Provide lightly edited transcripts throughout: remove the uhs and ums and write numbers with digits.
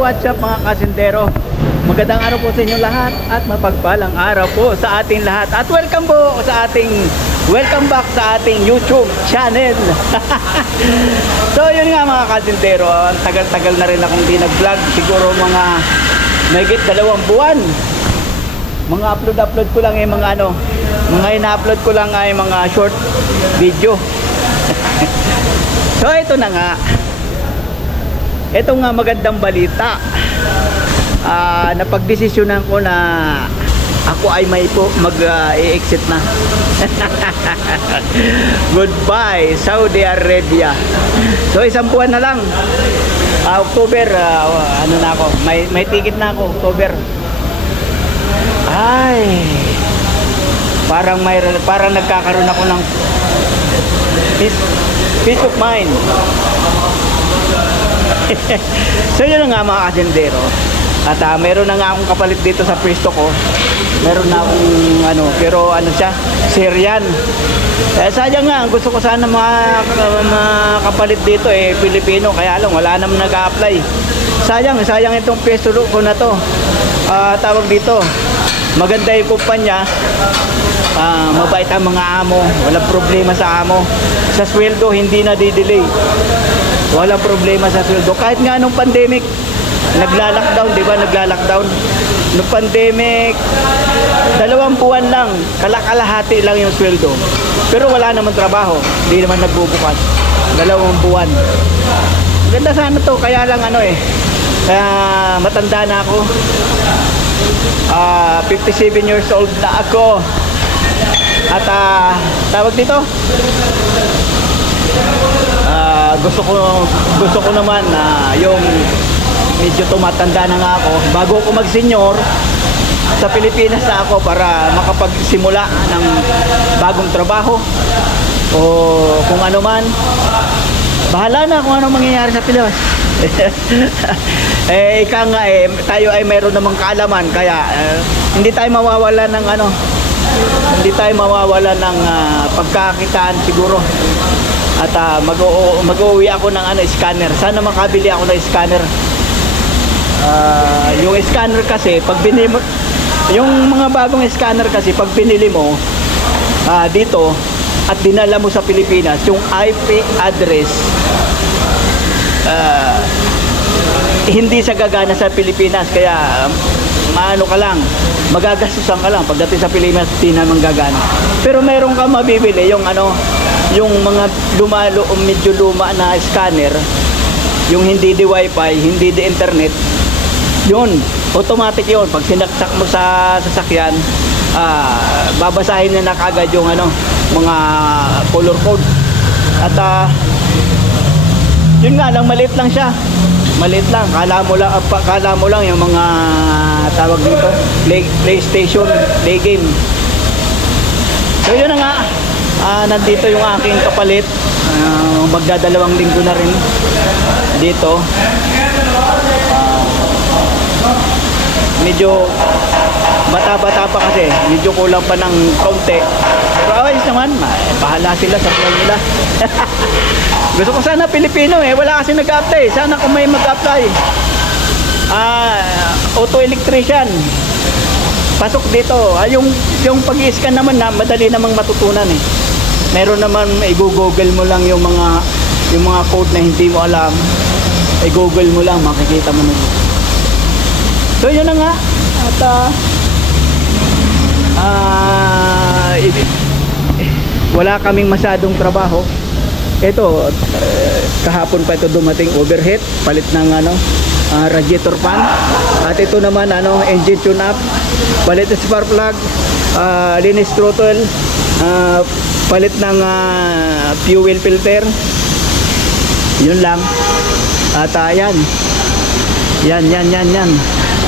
what's up mga kasindero? Magandang araw po sa inyong lahat at mapagpalang araw po sa ating lahat. At welcome back sa ating YouTube channel. So yun nga mga kasindero, ang tagal-tagal na rin akong di nag-vlog. Siguro mga mahigit 2 buwan. Mga upload ko lang yung mga mga ina-upload ko lang ay mga short video. So ito na nga. Ito nga magandang balita. Napagdesisyonan ko na ako ay mag-exit na. Goodbye Saudi Arabia. So isang buwan na lang. October na ako. May ticket na ako October. Ay. Parang nagkakaroon ako ng peace of mind. So yun nga mga kasindero. At meron na nga akong kapalit dito sa pwesto ko. Meron na akong pero siya, Syrian. Sayang nga, gusto ko sana kapalit dito Pilipino, kaya lang wala naman nag-a-apply. Sayang itong pwesto ko na to. Tawag dito, maganda yung kumpanya. Mabait ang mga amo, walang problema sa amo. Sa sweldo hindi na di-delay. Walang problema sa sweldo. Kahit nga nung pandemic, nagla-lockdown, di ba? Nagla-lockdown. Nung pandemic, 2 buwan lang, kalahati lang yung sweldo. Pero wala naman trabaho, hindi naman nagbubukas. 2 buwan. Ganda sana to, kaya lang kaya matanda na ako. 57 years old na ako. At tawag dito, gusto ko naman yung medyo tumatanda na nga ako bago ako mag-senior sa Pilipinas na ako para makapagsimula ng bagong trabaho o kung ano man. Bahala na kung ano mangyayari sa Pilipinas. Ika nga tayo ay mayroon namang kaalaman, kaya hindi tayo mawawala ng pagkakitaan siguro. At mag-uwi ako ng scanner. Sana makabili ako ng scanner. Yung scanner kasi pag binili mo, yung mga bagong scanner kasi pag binili mo dito at dinala mo sa Pilipinas, yung IP address hindi sa gagana sa Pilipinas, kaya magagastusan ka lang pagdating sa Pilipinas, hindi naman gagana. Pero meron ka mabibili yung yung mga medyo luma na scanner, yung hindi di wifi, hindi di internet, yun automatic yun. Pag sinaksak mo sa sasakyan, babasahin na kagad yung mga color code. At yun nga lang, maliit lang siya, maliit lang. Kala mo lang yung mga tawag dito PlayStation play game. So yun na nga, nandito yung aking kapalit. Magdadalawang linggo na rin dito. Medyo bata-bata pa kasi, medyo kulang pa ng kaunti. Pero ayos naman, bahala sila sa plan nila. Gusto ko sana Pilipino wala kasi nag-apply. Sana kung may mag-apply, auto electrician, pasok dito. Yung pag-i-scan naman madali namang matutunan Meron naman, i-google mo lang yung mga code na hindi mo alam. I-google mo lang, makikita mo na. So yun na nga. At wala kaming masyadong trabaho. Ito, kahapon pa ito dumating overhead, palit ng radiator fan. At ito naman engine tune up, palit ng spark plug, linis throttle, palit ng fuel filter. Yun lang. At yan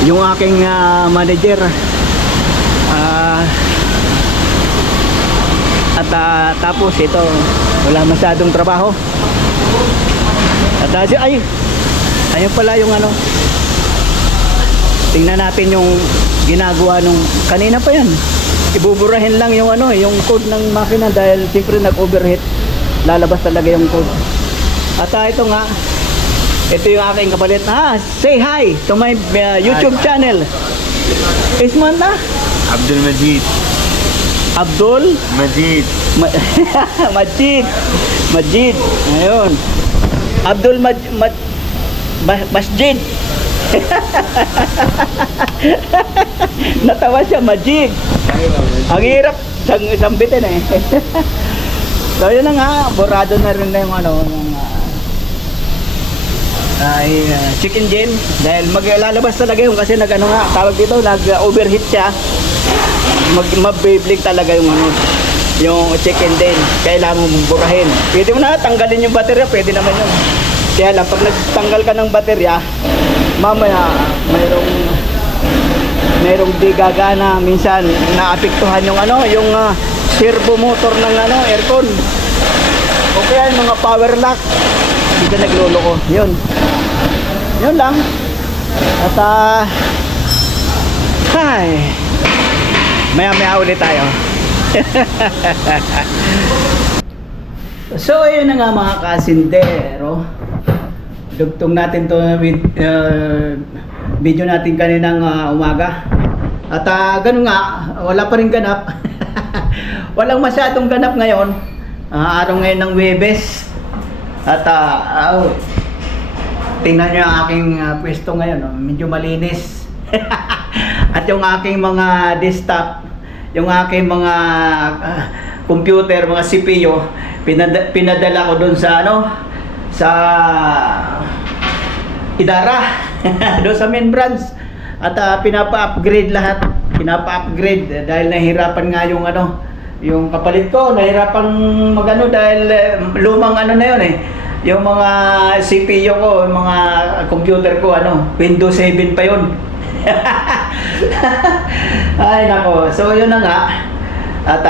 yung aking manager. Tapos ito, wala masyadong trabaho. At ayun pala yung tingnan natin yung ginagawa nung kanina pa yan. Ibuburahin lang yung yung code ng makina dahil siyempre nag-overheat. Lalabas talaga yung code. At ito nga, Ito yung aking kapalit. Say hi to my YouTube channel. Isman na? Abdul Majid. Abdul? Majid. Majid. Majid. Ayun. Abdul Masjid. Natawa siya, Majid. Ang hirap. Isang bitin eh. So yun na nga, borado na rin na yung ano, yung chicken gin. Dahil maglalabas talaga yung kasi nag-ano nga, tawag dito, nag-overheat siya. Mabiblig talaga yung ano, yung chicken din. Kailangan mong burahin. Pwede mo na tanggalin yung baterya, pwede naman yun. Kaya lang, pag nagtanggal ka ng baterya, mamaya mayroong di gagana, minsan naapektuhan yung ano, yung servo motor ng ano, aircon. O kaya yung mga power lock, dito nagluloko. Yun lang. At maya ulit tayo. So ayun na nga mga kasindero, dugtong natin to with video natin kaninang umaga. At ganun nga, wala pa rin ganap. Walang masyadong ganap ngayon. Araw ngayon ng Huwebes. At tingnan nyo ang aking pwesto ngayon. Medyo malinis. At yung aking mga desktop, yung aking mga computer, mga CPU, pinadala ko dun sa ano, sa Idara. Doon sa main branch. At pinapa-upgrade lahat. Pinapa-upgrade dahil nahihirapan nga yung ano, yung kapalit ko, nahihirapan magano dahil lumang ano na yun eh. Yung mga CPU ko, yung mga computer ko, ano, Windows 7 pa yun. Ay nako, so yun na nga. At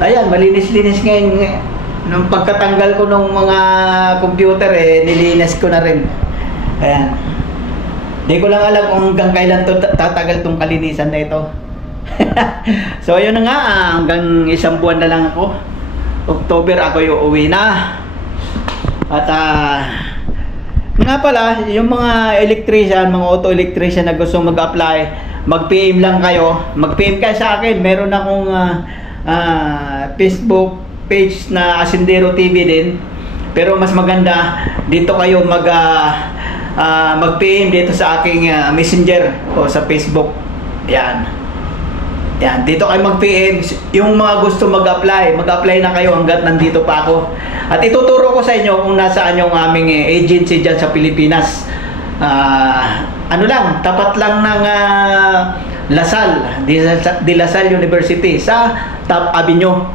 ayan, malinis-linis ngayon. Nung pagkatanggal ko ng mga computer nilinis ko na rin. Ayan. Di ko lang alam kung hanggang kailan tatagal tong kalinisan na ito. So yun na nga, hanggang isang buwan na lang ako. October ako yung uwi na. At nga pala, yung mga electrician, mga auto electrician na gusto mag-apply, mag-PM lang kayo. Mag-PM kayo sa akin. Meron akong Facebook page na Asindero TV din. Pero mas maganda dito kayo mag-PM dito sa aking Messenger o sa Facebook. Yan. Yan, dito kayo mag-PM. Yung mga gusto mag-apply na kayo hanggat nandito pa ako. At ituturo ko sa inyo kung nasaan yung aming agency dyan sa Pilipinas. Ano lang, tapat lang ng De La Salle University sa Top Avenue.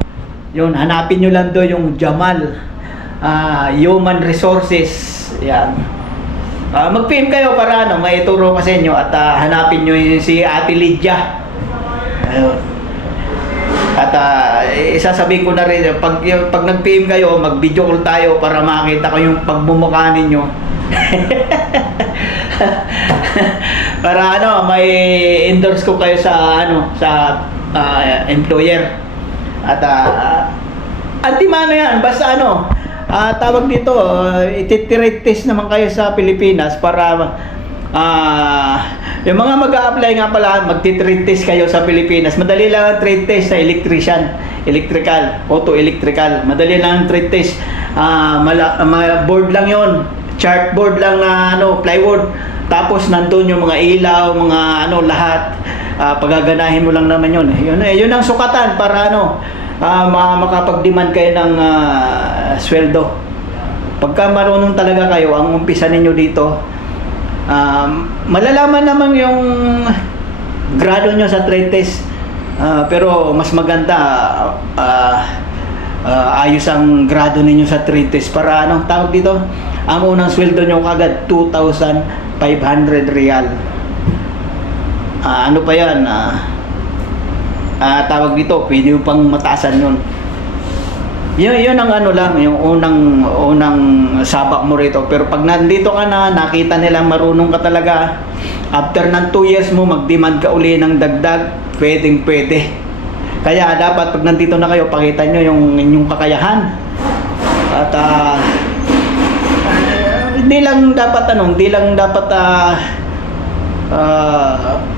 Yun, hanapin nyo lang doon yung Jamal Human Resources. Yan. Mag-PM kayo para ano, maituro ko sa inyo at hanapin nyo si Ate Lydia. Ayun. At isasabihin ko na rin, pag nag-PM kayo, mag-video call tayo para makita ko yung pagbumukha ninyo. Para ano, may endorse ko kayo sa ano, sa employer. At anti-mano yan, basta ano, tawag dito, iti-trade test naman kayo sa Pilipinas para yung mga mag-a-apply nga pala, magti-trade test kayo sa Pilipinas. Madali lang ang trade test sa electrical, auto-electrical. Madali lang ang trade test. Board lang yon, chart board lang na ano, plywood. Tapos nandun yung mga ilaw, mga ano, lahat. Pagaganahin mo lang naman yun. Yun ang sukatan para ano, makapag-demand kayo ng sweldo. Pagka marunong talaga kayo, ang umpisa ninyo dito, malalaman naman yung grado nyo sa trade test. Pero mas maganda ayos ang grado ninyo sa trade test para anong tawag dito, ang unang sweldo nyo kagad 2,500 real. Ano pa yan, tawag dito, pwede yung pang mataasan yun. Yun ang ano lang, yung unang sabak mo rito. Pero pag nandito ka na, nakita nilang marunong ka talaga, after ng 2 years mo, mag-demand ka uli ng dagdag, pwede. Kaya dapat pag nandito na kayo, pakita nyo yung inyong kakayahan. At Hindi lang dapat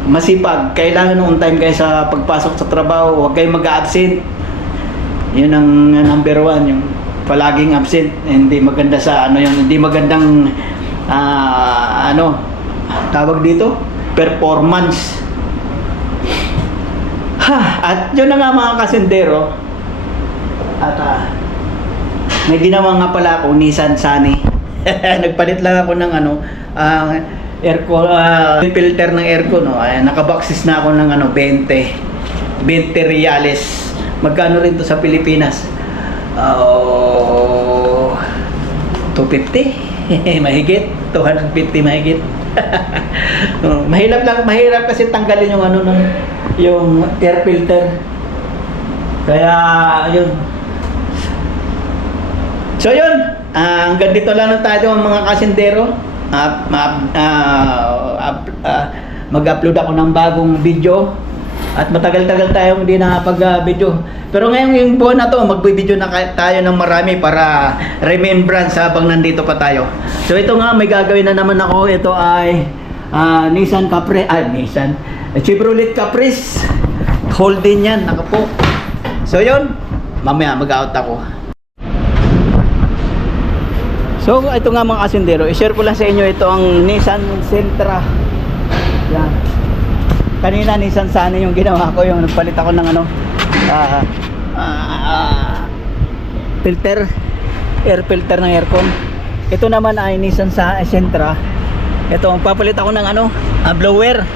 masipag. Kailangan on time kayo sa pagpasok sa trabaho. Huwag kayong mag-absent. Yun ang number one, yung palaging absent. Hindi maganda sa hindi magandang tawag dito, performance. At yun na nga mga kasindero. At may ginawa nga pala ako, Nissan Sunny. Nagpalit lang ako ng aircon, filter ng aircon, no. Nakaboxes na ako ng 20 reales. Magkano rin to sa Pilipinas? 250 mahigit, 250 mahigit. Mahirap kasi tanggalin yung air filter. Kaya yun. So yun, hanggang dito lang tayo mga kasindero. Mag-upload ako ng bagong video at matagal-tagal tayo hindi nakapag-video. Pero ngayon yung buwan na to, mag-video na tayo ng marami para remembrance habang nandito pa tayo. So ito nga, may gagawin na naman ako. Ito ay Chevrolet Caprice. Holding yan, nakapo. So yun, mamaya mag-out ako. So ito nga mga kasindero, i-share ko lang sa inyo ito ang Nissan Sentra. Yan. Kanina Nissan Sunny yung ginawa ko, yung nagpalit ako ng filter, air filter ng aircon. Ito naman ay Nissan Sentra. Ito ang papalit ako ng blower,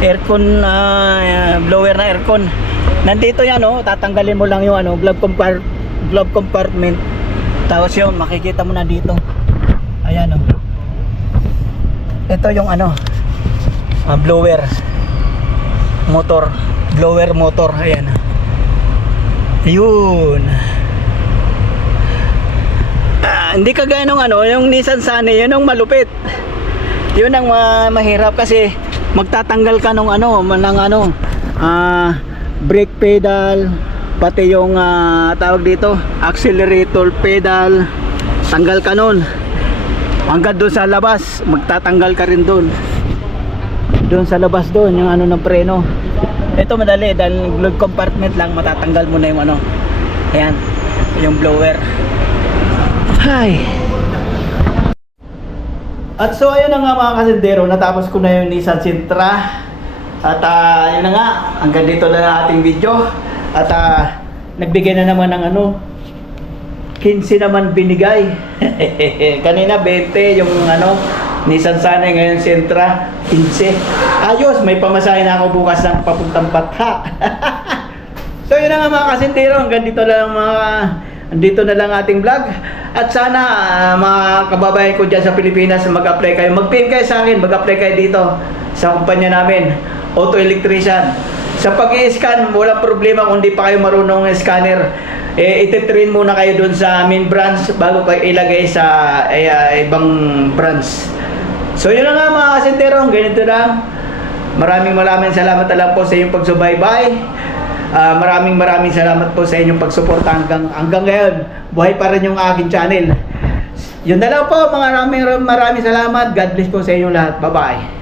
aircon, blower na aircon. Nandito yan, tatanggalin mo lang yung glove compartment. Tapos yun, makikita mo na dito. Ayan, ito yung blower motor, blower motor. Ayan. Yun. Hindi kagaya nung yung Nissan Sunny, yun ang malupit. Yun ang mahirap kasi magtatanggal ka nung brake pedal, pati yung tawag dito, accelerator pedal, tanggal ka nun. Hanggang doon sa labas, magtatanggal ka rin doon. Doon sa labas doon, yung ng preno. Ito madali, dahil glove compartment lang, matatanggal mo na yung ayan, yung blower. Hi. At so ayun na nga mga kasindero, natapos ko na yung Nissan Sentra. At yun na nga, hanggang dito na ating video. At nagbigay na naman ng 15 naman binigay. Kanina 20 yung Nissan Sunny, ngayon Sentra 15. Ayos, may pamasahe na ako bukas ng papuntang Patha. So yun na nga mga kasintero, hanggang dito na lang ating vlog. At sana mga kababayan ko dyan sa Pilipinas, mag-apply kayo, mag-PM kayo sa akin, mag-apply kayo dito sa kumpanya namin, auto electrician. Sa pag-i-scan, walang problema kung di pa kayo marunong ng scanner. Ititrain muna kayo dun sa main branch bago kayo ilagay sa ibang branch. So yun na nga mga kasintero, ganito lang. Maraming salamat na lang po sa inyong pagsubaybay. Maraming salamat po sa inyong pagsuporta hanggang ngayon. Buhay pa rin yung aking channel. Yun na lang po, maraming salamat. God bless po sa inyong lahat. Bye-bye.